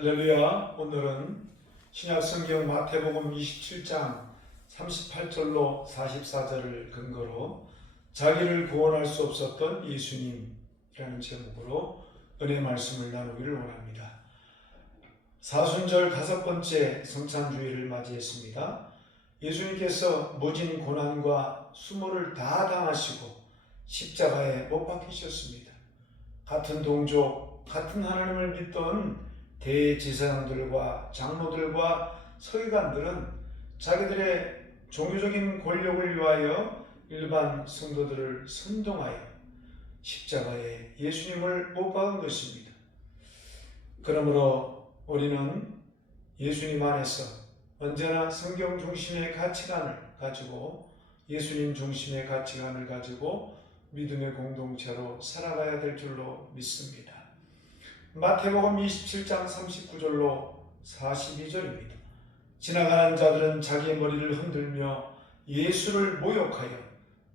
할렐루야. 오늘은 신약성경 마태복음 27장 38절로 44절을 근거로 자기를 구원할 수 없었던 예수님이라는 제목으로 은혜 말씀을 나누기를 원합니다. 사순절 5번째 성찬주의를 맞이했습니다. 예수님께서 모진 고난과 수모를 다 당하시고 십자가에 못 박히셨습니다. 같은 동족, 같은 하나님을 믿던 대제사장들과 장로들과 서기관들은 자기들의 종교적인 권력을 위하여 일반 성도들을 선동하여 십자가에 예수님을 못 박은 것입니다. 그러므로 우리는 예수님 안에서 언제나 성경 중심의 가치관을 가지고 예수님 중심의 가치관을 가지고 믿음의 공동체로 살아가야 될 줄로 믿습니다. 마태복음 27장 39절로 42절입니다. 지나가는 자들은 자기의 머리를 흔들며 예수를 모욕하여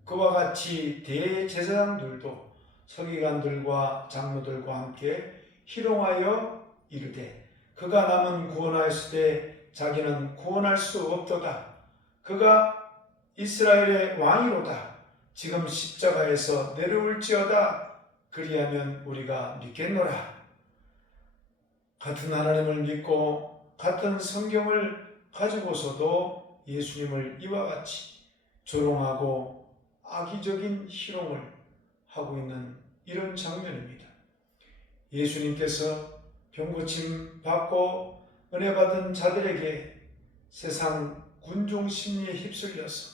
그와 같이 대제사장들도 서기관들과 장로들과 함께 희롱하여 이르되 그가 남은 구원하였을 때 자기는 구원할 수 없도다. 그가 이스라엘의 왕이로다. 지금 십자가에서 내려올지어다. 그리하면 우리가 믿겠노라. 같은 하나님을 믿고 같은 성경을 가지고서도 예수님을 이와 같이 조롱하고 악의적인 희롱을 하고 있는 이런 장면입니다. 예수님께서 병고침 받고 은혜 받은 자들에게 세상 군중 심리에 휩쓸려서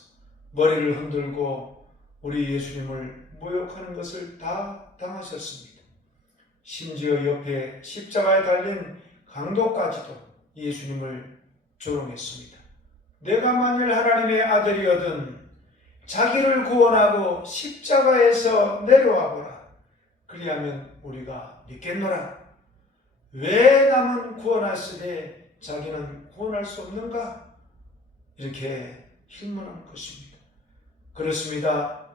머리를 흔들고 우리 예수님을 모욕하는 것을 다 당하셨습니다. 심지어 옆에 십자가에 달린 강도까지도 예수님을 조롱했습니다. 내가 만일 하나님의 아들이거든 자기를 구원하고 십자가에서 내려와 보라. 그리하면 우리가 믿겠노라. 왜 남은 구원하시되 자기는 구원할 수 없는가? 이렇게 힐문한 것입니다. 그렇습니다.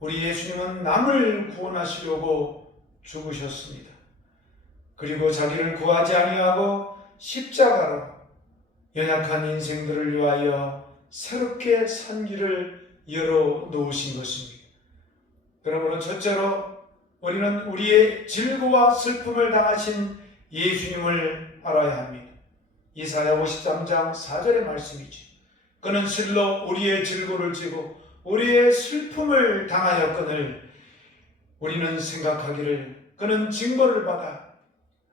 우리 예수님은 남을 구원하시려고 죽으셨습니다. 그리고 자기를 구하지 아니하고 십자가로 연약한 인생들을 위하여 새롭게 산 길을 열어놓으신 것입니다. 그러므로 첫째로 우리는 우리의 질고와 슬픔을 당하신 예수님을 알아야 합니다. 이사야 53장 4절의 말씀이죠. 그는 실로 우리의 질고를 지고 우리의 슬픔을 당하였거늘 우리는 생각하기를 그는 징벌을 받아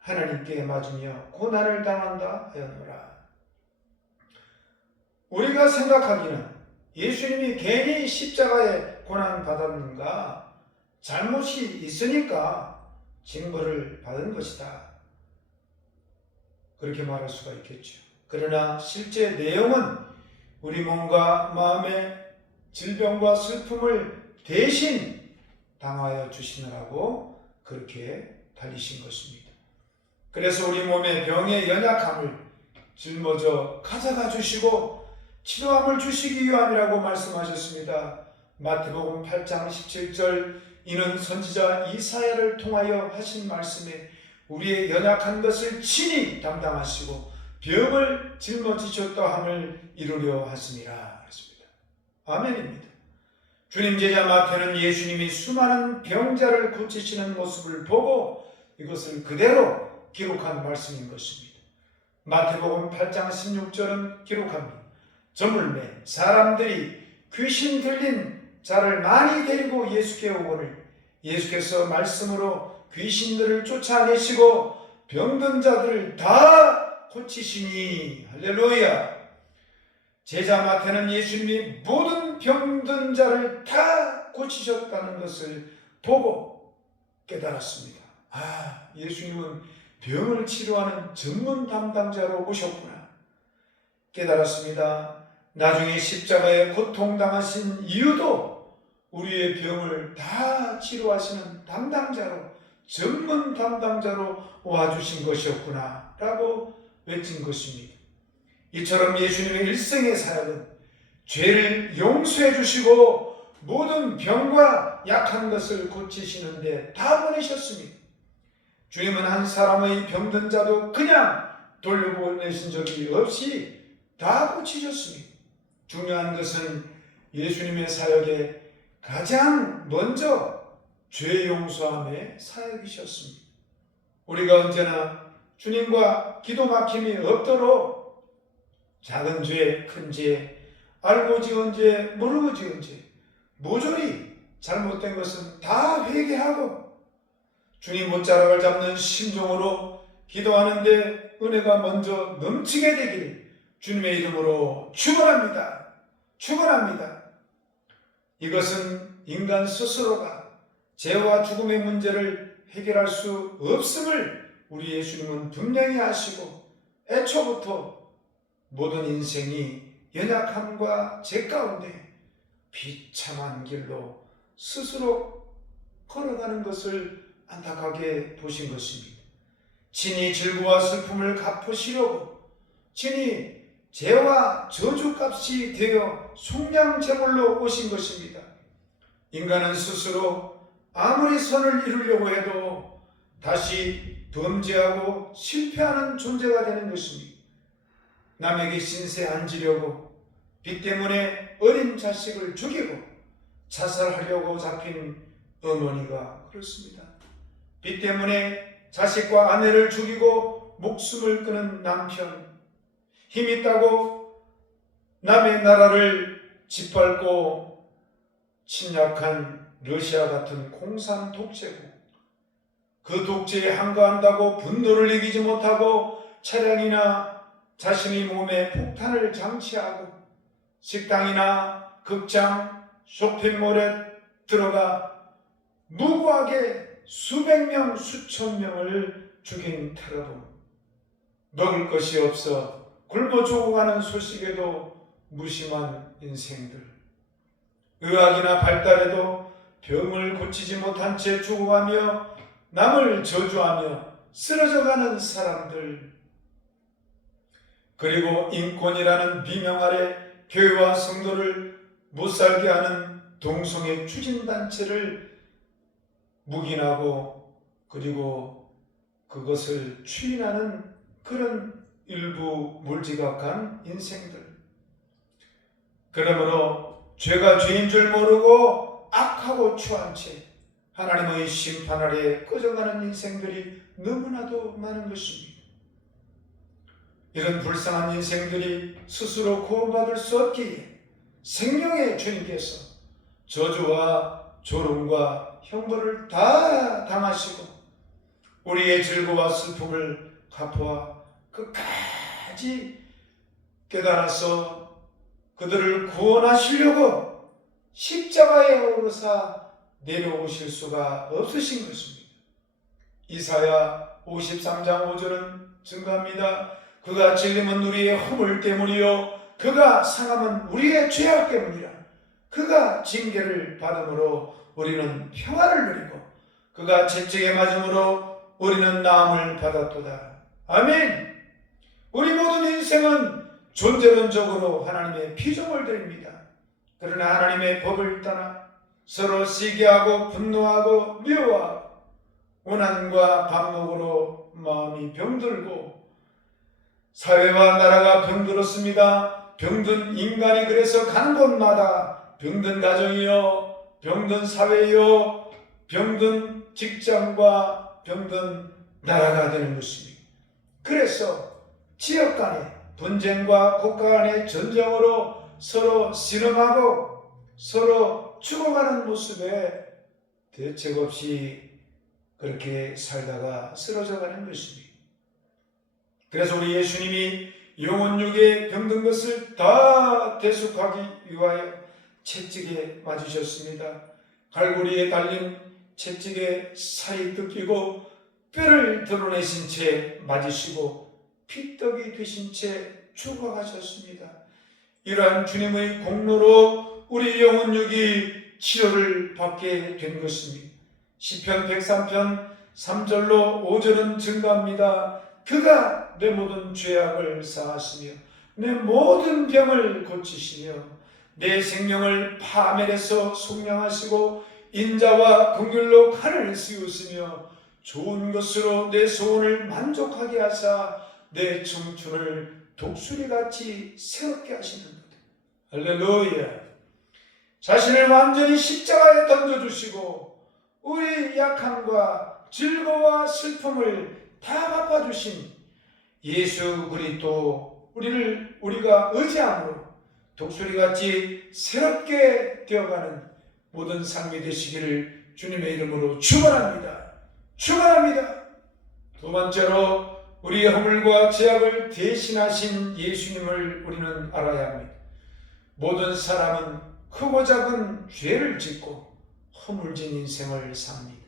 하나님께 맞으며 고난을 당한다 하였노라. 우리가 생각하기는 예수님이 괜히 십자가에 고난 받았는가? 잘못이 있으니까 징벌을 받은 것이다. 그렇게 말할 수가 있겠죠. 그러나 실제 내용은 우리 몸과 마음의 질병과 슬픔을 대신 당하여 주시느라고 그렇게 달리신 것입니다. 그래서 우리 몸의 병의 연약함을 짊어져 가져가 주시고 치료함을 주시기 위함이라고 말씀하셨습니다. 마태복음 8장 17절 이는 선지자 이사야를 통하여 하신 말씀에 우리의 연약한 것을 친히 담당하시고 병을 짊어지셨다 함을 이루려 하심이라 하셨습니다. 아멘입니다. 주님 제자 마태는 예수님이 수많은 병자를 고치시는 모습을 보고 이것을 그대로 기록한 말씀인 것입니다. 마태복음 8장 16절은 기록합니다. 저물매 사람들이 귀신 들린 자를 많이 데리고 예수께 오거늘 예수께서 말씀으로 귀신들을 쫓아내시고 병든 자들을 다 고치시니 할렐루야. 제자 마태는 예수님이 모든 병든 자를 다 고치셨다는 것을 보고 깨달았습니다. 아, 예수님은 병을 치료하는 전문 담당자로 오셨구나. 깨달았습니다. 나중에 십자가에 고통당하신 이유도 우리의 병을 다 치료하시는 담당자로, 전문 담당자로 와주신 것이었구나 라고 외친 것입니다. 이처럼 예수님의 일생의 사역은 죄를 용서해 주시고 모든 병과 약한 것을 고치시는데 다 보내셨습니다. 주님은 한 사람의 병든 자도 그냥 돌려보내신 적이 없이 다 고치셨습니다. 중요한 것은 예수님의 사역에 가장 먼저 죄 용서함의 사역이셨습니다. 우리가 언제나 주님과 기도 막힘이 없도록 작은 죄, 큰 죄, 알고 지은 죄, 모르고 지은 죄, 모조리 잘못된 것은 다 회개하고 주님 못자락을 잡는 심정으로 기도하는데 은혜가 먼저 넘치게 되기를 주님의 이름으로 축원합니다. 축원합니다. 이것은 인간 스스로가 죄와 죽음의 문제를 해결할 수 없음을 우리 예수님은 분명히 아시고 애초부터 모든 인생이 연약함과 죄 가운데 비참한 길로 스스로 걸어가는 것을 안타깝게 보신 것입니다. 친히 질고와 슬픔을 갚으시려고 친히 죄와 저주값이 되어 속량제물로 오신 것입니다. 인간은 스스로 아무리 선을 이루려고 해도 다시 범죄하고 실패하는 존재가 되는 것입니다. 남에게 신세 안 지려고 빚 때문에 어린 자식을 죽이고 자살하려고 잡힌 어머니가 그렇습니다. 빚 때문에 자식과 아내를 죽이고 목숨을 끊은 남편, 힘 있다고 남의 나라를 짓밟고 침략한 러시아 같은 공산 독재국, 그 독재에 항거한다고 분노를 이기지 못하고 차량이나 자신의 몸에 폭탄을 장치하고 식당이나 극장, 쇼핑몰에 들어가 무고하게 수백 명, 수천 명을 죽인 테러범, 먹을 것이 없어 굶어 죽어가는 소식에도 무심한 인생들, 의학이나 발달에도 병을 고치지 못한 채 죽어가며 남을 저주하며 쓰러져가는 사람들, 그리고 인권이라는 비명 아래 교회와 성도를 못살게 하는 동성애 추진단체를 묵인하고 그리고 그것을 추인하는 그런 일부 물지각한 인생들, 그러므로 죄가 죄인 줄 모르고 악하고 추한 채 하나님의 심판 아래 꺼져가는 인생들이 너무나도 많은 것입니다. 이런 불쌍한 인생들이 스스로 구원받을 수 없기에 생명의 주님께서 저주와 조롱과 형벌을 다 당하시고 우리의 즐거움과 슬픔을 갚아 끝까지 깨달아서 그들을 구원하시려고 십자가에 오르사 내려오실 수가 없으신 것입니다. 이사야 53장 5절은 증거합니다. 그가 찔림은 우리의 허물 때문이요 그가 상함은 우리의 죄악 때문이라. 그가 징계를 받음으로 우리는 평화를 누리고 그가 채찍에 맞음으로 우리는 나음을 받았도다. 아멘. 우리 모든 인생은 존재론적으로 하나님의 피조물들입니다. 그러나 하나님의 법을 떠나 서로 시기하고 분노하고 미워하고 원한과 반목으로 마음이 병들고 사회와 나라가 병들었습니다. 병든 인간이 그래서 가는 곳마다 병든 가정이요, 병든 사회요, 병든 직장과 병든 나라가 되는 것입니다. 그래서 지역 간의 분쟁과 국가 간의 전쟁으로 서로 씨름하고 서로 죽어가는 모습에 대책 없이 그렇게 살다가 쓰러져가는 것입니다. 그래서 우리 예수님이 영혼육에 병든 것을 다 대속하기 위하여 채찍에 맞으셨습니다. 갈고리에 달린 채찍에 살이 뜯기고 뼈를 드러내신 채 맞으시고 피떡이 되신 채 죽어가셨습니다. 이러한 주님의 공로로 우리 영혼육이 치료를 받게 된 것입니다. 시편 103편 3절로 5절은 증거합니다. 그가 내 모든 죄악을 사하시며 내 모든 병을 고치시며 내 생명을 파멸해서 속량하시고 인자와 긍휼로 칼을 씌우시며 좋은 것으로 내 소원을 만족하게 하사 내 청춘을 독수리같이 새롭게 하시는 것. 할렐루야. 자신을 완전히 십자가에 던져주시고 우리 약함과 즐거움과 슬픔을 다 갚아주신 예수 그리스도 우리가 의지함으로 독수리같이 새롭게 되어가는 모든 삶이 되시기를 주님의 이름으로 축원합니다. 축원합니다. 두 번째로 우리의 허물과 죄악을 대신하신 예수님을 우리는 알아야 합니다. 모든 사람은 크고 작은 죄를 짓고 허물진 인생을 삽니다.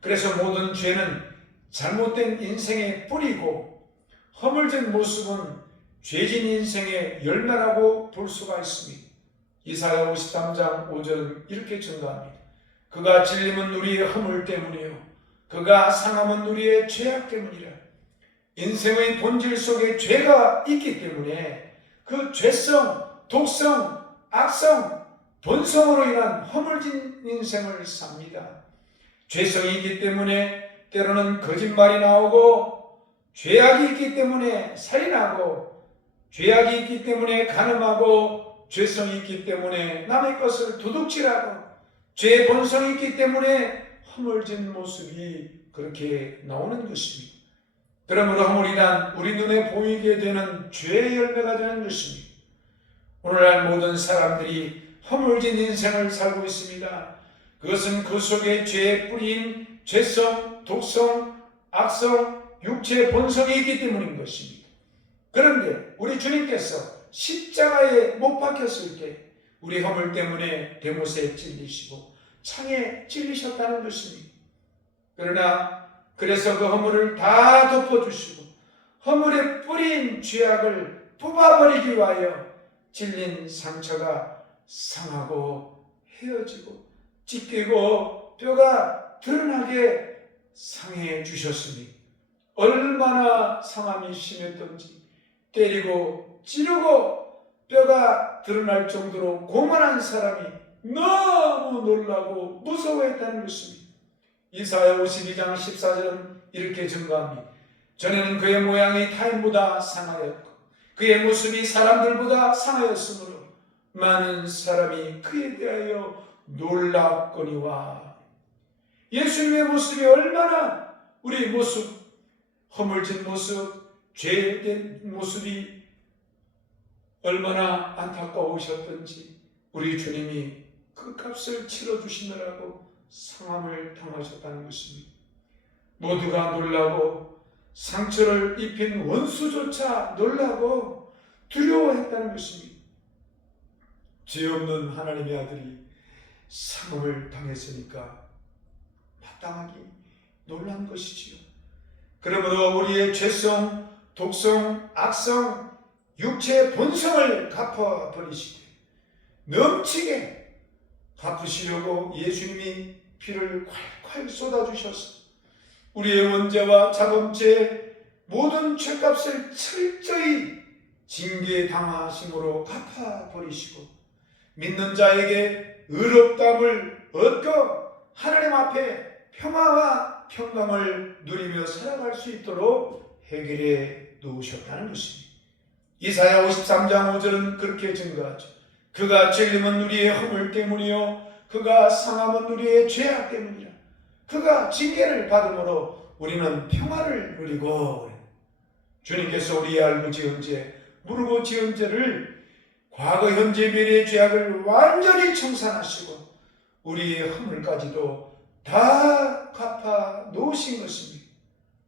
그래서 모든 죄는 잘못된 인생의 뿌리고 허물진 모습은 죄진 인생의 열매라고 볼 수가 있습니다. 이사야 53장 5절은 이렇게 증거합니다. 그가 찔림은 우리의 허물 때문이요 그가 상함은 우리의 죄악 때문이라. 인생의 본질 속에 죄가 있기 때문에 그 죄성, 독성, 악성, 본성으로 인한 허물진 인생을 삽니다. 죄성이 있기 때문에 때로는 거짓말이 나오고, 죄악이 있기 때문에 살인하고, 죄악이 있기 때문에 간음하고, 죄성이 있기 때문에 남의 것을 도둑질하고, 죄의 본성이 있기 때문에 허물진 모습이 그렇게 나오는 것입니다. 그러므로 허물이란 우리 눈에 보이게 되는 죄의 열매가 되는 것입니다. 오늘날 모든 사람들이 허물진 인생을 살고 있습니다. 그것은 그 속에 죄의 뿌리인 죄성, 독성, 악성, 육체의 본성이 있기 때문인 것입니다. 그런데 우리 주님께서 십자가에 못 박혔을 때 우리 허물 때문에 대못에 찔리시고 창에 찔리셨다는 것입니다. 그래서 그 허물을 다 덮어주시고 허물의 뿌린 죄악을 뽑아버리기 위하여 찔린 상처가 상하고 헤어지고 찢기고 뼈가 드러나게 상해 주셨으니 얼마나 상함이 심했던지 때리고 찌르고 뼈가 드러날 정도로 고만한 사람이 너무 놀라고 무서워했다는 것입니다. 이사야 52장 14절은 이렇게 증거합니다. 전에는 그의 모양이 타인보다 상하였고 그의 모습이 사람들보다 상하였으므로 많은 사람이 그에 대하여 놀랐거니와. 예수님의 모습이 얼마나 우리 모습, 허물진 모습, 죄된 모습이 얼마나 안타까우셨던지 우리 주님이 그 값을 치러주시느라고 상함을 당하셨다는 것입니다. 모두가 놀라고 상처를 입힌 원수조차 놀라고 두려워했다는 것입니다. 죄 없는 하나님의 아들이 상함을 당했으니까 마땅하게 놀란 것이지요. 그러므로 우리의 죄성, 독성, 악성, 육체의 본성을 갚아버리시되 넘치게 갚으시려고 예수님이 피를 콸콸 쏟아주셔서 우리의 원죄와 자범죄 모든 죄값을 철저히 징계당하심으로 갚아버리시고 믿는 자에게 의롭다함을 얻고 하나님 앞에 평화와 평강을 누리며 살아갈 수 있도록 해결해 놓으셨다는 것입니다. 이사야 53장 5절은 그렇게 증거하죠. 그가 찔림은 우리의 허물 때문이요 그가 상함은 우리의 죄악 때문이라. 그가 징계를 받음으로 우리는 평화를 누리고. 주님께서 우리의 알고 지은 죄, 모르고 지은 죄를 과거, 현재, 미래의 죄악을 완전히 청산하시고 우리의 허물까지도 다 갚아 놓으신 것입니다.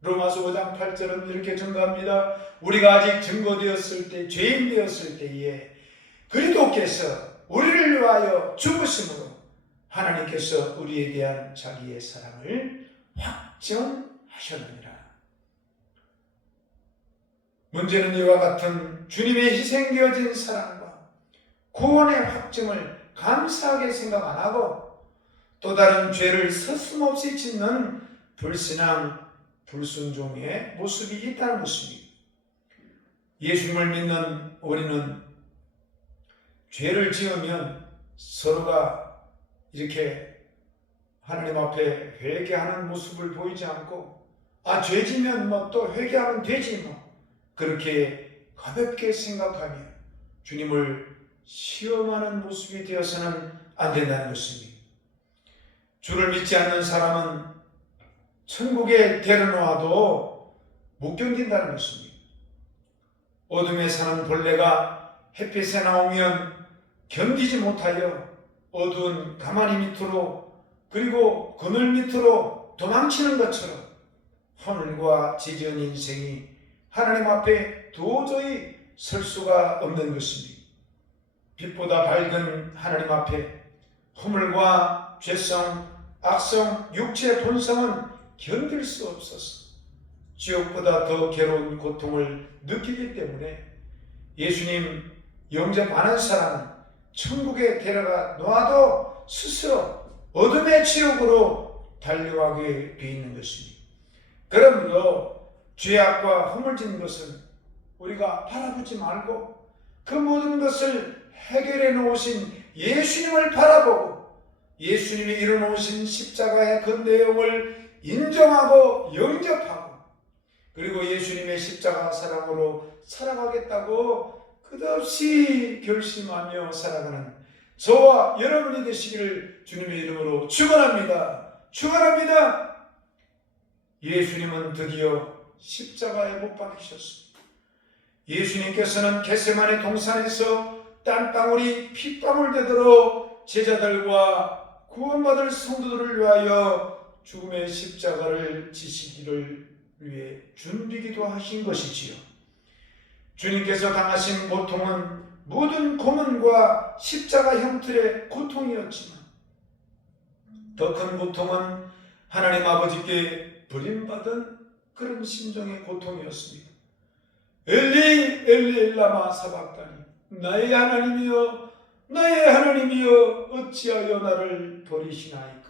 로마서 5장 8절은 이렇게 증거합니다. 우리가 아직 증거되었을 때, 죄인 되었을 때에 그리스도께서 우리를 위하여 죽으심으로 하나님께서 우리에 대한 자기의 사랑을 확정하셨느니라. 문제는 이와 같은 주님의 희생되어진 사랑과 구원의 확증을 감사하게 생각 안 하고 또 다른 죄를 서슴없이 짓는 불신앙, 불순종의 모습이 있다는 것입니다. 예수님을 믿는 우리는 죄를 지으면 서로가 이렇게 하나님 앞에 회개하는 모습을 보이지 않고 죄 지면 또 회개하면 되지 그렇게 가볍게 생각하며 주님을 시험하는 모습이 되어서는 안 된다는 것입니다. 주를 믿지 않는 사람은 천국에 데려놓아도 못 견딘다는 것입니다. 어둠에 사는 벌레가 햇빛에 나오면 견디지 못하여 어두운 가마니 밑으로 그리고 그늘 밑으로 도망치는 것처럼 하늘과 지지은 인생이 하나님 앞에 도저히 설 수가 없는 것입니다. 빛보다 밝은 하나님 앞에 허물과 죄성, 악성, 육체의 본성은 견딜 수 없어서 지옥보다 더 괴로운 고통을 느끼기 때문에 예수님 영접하는 사람은 천국에 데려가 놓아도 스스로 어둠의 지옥으로 달려가게 되어 있는 것입니다. 그러므로 죄악과 허물진 것은 우리가 바라보지 말고 그 모든 것을 해결해 놓으신 예수님을 바라보고 예수님이 이루어놓으신 십자가의 그 내용을 인정하고 영접하고 그리고 예수님의 십자가 사랑으로 살아가겠다고 끝없이 결심하며 살아가는 저와 여러분이 되시기를 주님의 이름으로 축원합니다. 축원합니다. 예수님은 드디어 십자가에 못 박히셨습니다. 예수님께서는 겟세마네 동산에서 땀방울이 핏방울 되도록 제자들과 구원받을 성도들을 위하여 죽음의 십자가를 지시기를 위해 준비기도 하신 것이지요. 주님께서 당하신 고통은 모든 고문과 십자가 형틀의 고통이었지만 더 큰 고통은 하나님 아버지께 버림받은 그런 심정의 고통이었습니다. 엘리 엘리 라마 사박다니 나의 하나님이여 나의 하나님이여 어찌하여 나를 버리시나이까.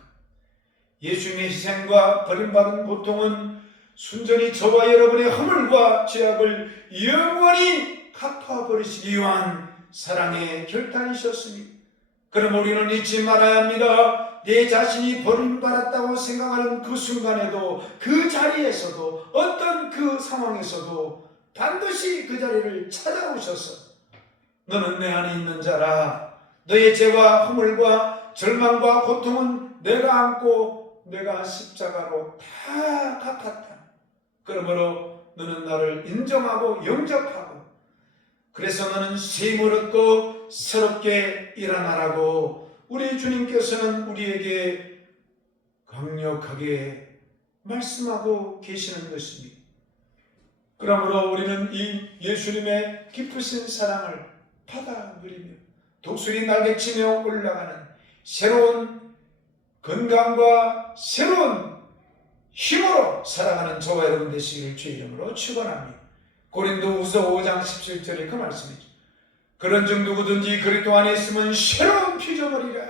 예수님의 희생과 버림받은 고통은 순전히 저와 여러분의 허물과 죄악을 영원히 갚아버리시기 위한 사랑의 결단이셨습니다. 그럼 우리는 잊지 말아야 합니다. 내 자신이 버림받았다고 생각하는 그 순간에도 그 자리에서도 어떤 그 상황에서도 반드시 그 자리를 찾아오셔서 너는 내 안에 있는 자라 너의 죄와 허물과 절망과 고통은 내가 안고 내가 십자가로 다 갚았다. 그러므로 너는 나를 인정하고 영접하고 그래서 너는 쉼을 얻고 새롭게 일어나라고 우리 주님께서는 우리에게 강력하게 말씀하고 계시는 것입니다. 그러므로 우리는 이 예수님의 깊으신 사랑을 받아들이며 독수리 날개치며 올라가는 새로운 건강과 새로운 힘으로 살아가는 저와 여러분 되시기를 주의 이름으로 축원합니다. 고린도후서 5장 17절에 그 말씀이죠. 그런즉 누구든지 그리스도 안에 있으면 새로운 피조물이라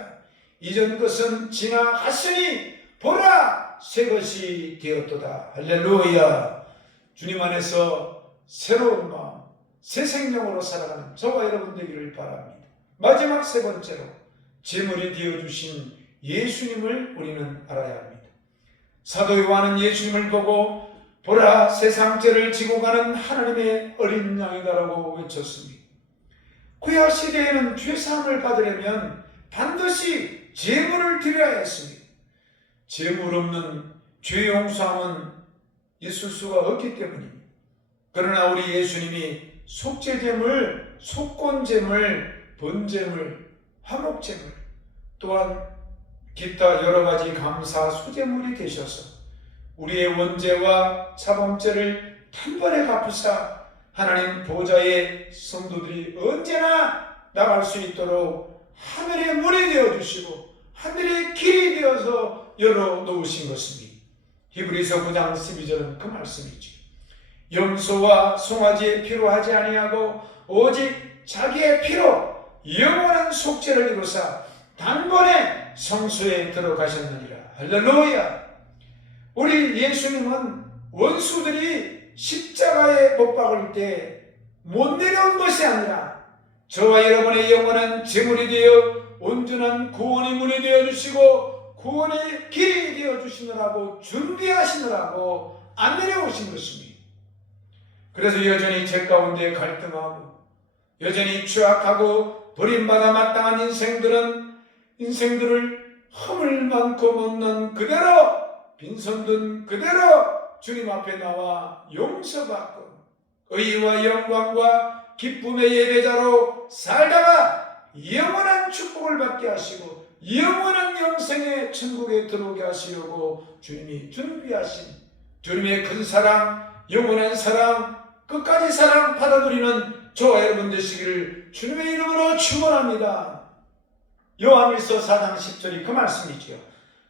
이전 것은 지나갔으니 보라 새 것이 되었도다. 할렐루야. 주님 안에서 새로운 마음 새 생명으로 살아가는 저와 여러분 되기를 바랍니다. 마지막 세 번째로 제물이 되어주신 예수님을 우리는 알아야 합니다. 사도 요한은 예수님을 보고 보라 세상 죄를 지고 가는 하나님의 어린 양이다라고 외쳤습니다. 구약 시대에는 죄사함을 받으려면 반드시 제물을 드려야 했습니다. 제물 없는 죄 용서함은 있을 수가 없기 때문입니다. 그러나 우리 예수님이 속죄제물, 속건제물, 번제물, 화목제물 또한 기타 여러 가지 감사 수제물이 되셔서 우리의 원죄와 차범죄를 단번에 갚으사 하나님 보좌의 성도들이 언제나 나갈 수 있도록 하늘의 문이 되어주시고 하늘의 길이 되어서 열어놓으신 것입니다. 히브리서 9장 12절은 그 말씀이지. 염소와 송아지의 피로 하지 아니하고 오직 자기의 피로 영원한 속죄를 이루사 단번에 성소에 들어가셨느니라. 할렐루야. 우리 예수님은 원수들이 십자가에 못 박을 때 못 내려온 것이 아니라 저와 여러분의 영원한 제물이 되어 온전한 구원의 문이 되어주시고 구원의 길이 되어주시느라고 준비하시느라고 안 내려오신 것입니다. 그래서 여전히 죄 가운데 갈등하고 여전히 추악하고 버림받아 마땅한 인생들을 허물 많고 못난 그대로 빈손 든 그대로 주님 앞에 나와 용서받고 의와 영광과 기쁨의 예배자로 살다가 영원한 축복을 받게 하시고 영원한 영생의 천국에 들어오게 하시려고 주님이 준비하신 주님의 큰 사랑, 영원한 사랑, 끝까지 사랑 받아들이는 저와 여러분 되시기를 주님의 이름으로 축원합니다. 요한일서 4장 10절이 그 말씀이지요.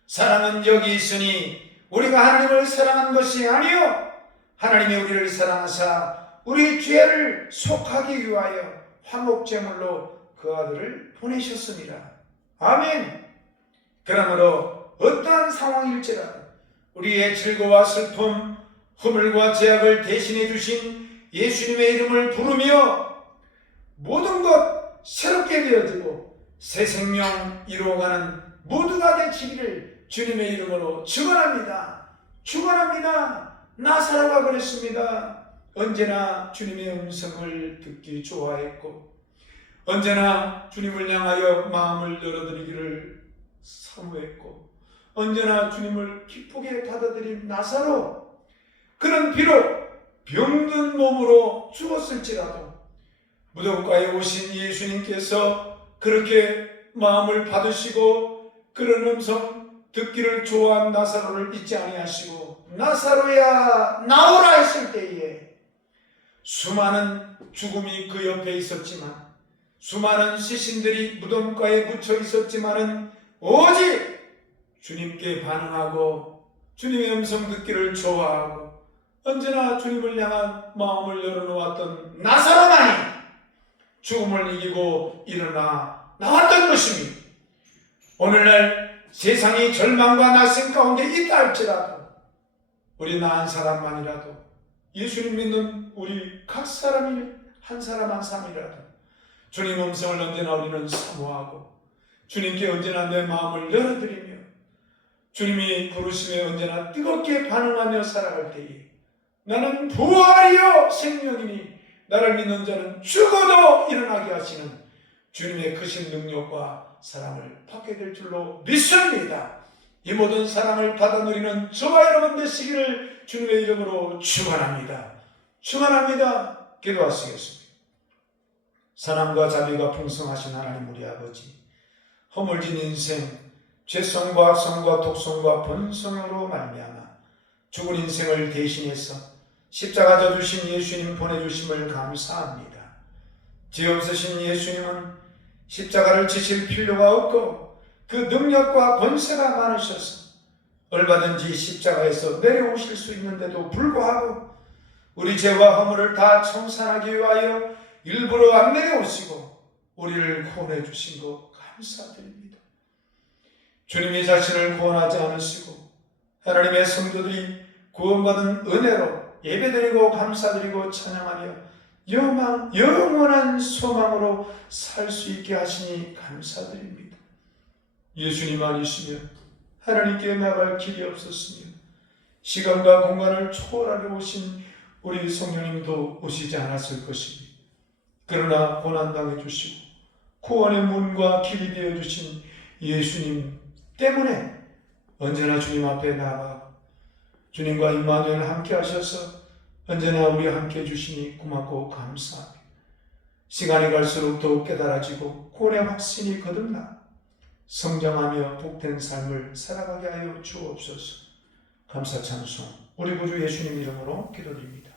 사랑은 여기 있으니 우리가 하나님을 사랑한 것이 아니요 하나님이 우리를 사랑하사 우리 죄를 속하기 위하여 화목제물로 그 아들을 보내셨습니다. 아멘. 그러므로 어떠한 상황일지라도 우리의 즐거움과 슬픔, 허물과 죄악을 대신해 주신 예수님의 이름을 부르며 모든 것 새롭게 되어지고 새 생명 이루어가는 모두가 되시기를 주님의 이름으로 축원합니다. 축원합니다. 나사로가 그랬습니다. 언제나 주님의 음성을 듣기 좋아했고 언제나 주님을 향하여 마음을 열어드리기를 사모했고 언제나 주님을 기쁘게 받아들인 나사로, 그는 비록 병든 몸으로 죽었을지라도 무덤가에 오신 예수님께서 그렇게 마음을 받으시고 그런 음성 듣기를 좋아한 나사로를 잊지 아니하시고 나사로야 나오라 했을 때에 수많은 죽음이 그 옆에 있었지만 수많은 시신들이 무덤가에 묻혀 있었지만은 오직 주님께 반응하고 주님의 음성 듣기를 좋아하고 언제나 주님을 향한 마음을 열어놓았던 나사로만이 죽음을 이기고 일어나 나왔던 것입니다. 오늘날 세상이 절망과 낙심 가운데 있다 할지라도 우리 나 한 사람만이라도 예수님 믿는 우리 각 사람이 한 사람 한 사람이라도 주님 음성을 언제나 우리는 사모하고 주님께 언제나 내 마음을 열어드리며 주님이 부르심에 언제나 뜨겁게 반응하며 살아갈 때에 나는 부활이요 생명이니 나를 믿는 자는 죽어도 일어나게 하시는 주님의 크신 능력과 사랑을 받게 될 줄로 믿습니다. 이 모든 사랑을 받아 누리는 저와 여러분 되시기를 주님의 이름으로 축원합니다. 축원합니다. 기도하시겠습니다. 사랑과 자비가 풍성하신 하나님 우리 아버지, 허물진 인생, 죄성과 악성과 독성과 번성으로 말미암아 죽은 인생을 대신해서 십자가 져주신 예수님 보내주심을 감사합니다. 죄 없으신 예수님은 십자가를 지실 필요가 없고 그 능력과 권세가 많으셔서 얼마든지 십자가에서 내려오실 수 있는데도 불구하고 우리 죄와 허물을 다 청산하기 위하여 일부러 안 내려오시고 우리를 구원해 주신 것 감사드립니다. 주님이 자신을 구원하지 않으시고 하나님의 성도들이 구원받은 은혜로 예배드리고 감사드리고 찬양하며 영원한 소망으로 살 수 있게 하시니 감사드립니다. 예수님 아니시면 하나님께 나갈 길이 없었으며 시간과 공간을 초월하려 오신 우리 성령님도 오시지 않았을 것입니다. 그러나 고난당해 주시고 구원의 문과 길이 되어 주신 예수님 때문에 언제나 주님 앞에 나아가 주님과 임마누엘 함께 하셔서 언제나 우리 함께 해주시니 고맙고 감사합니다. 시간이 갈수록 더욱 깨달아지고 구원의 확신이 거듭나 성장하며 복된 삶을 살아가게 하여 주옵소서. 감사 찬송 우리 구주 예수님 이름으로 기도드립니다.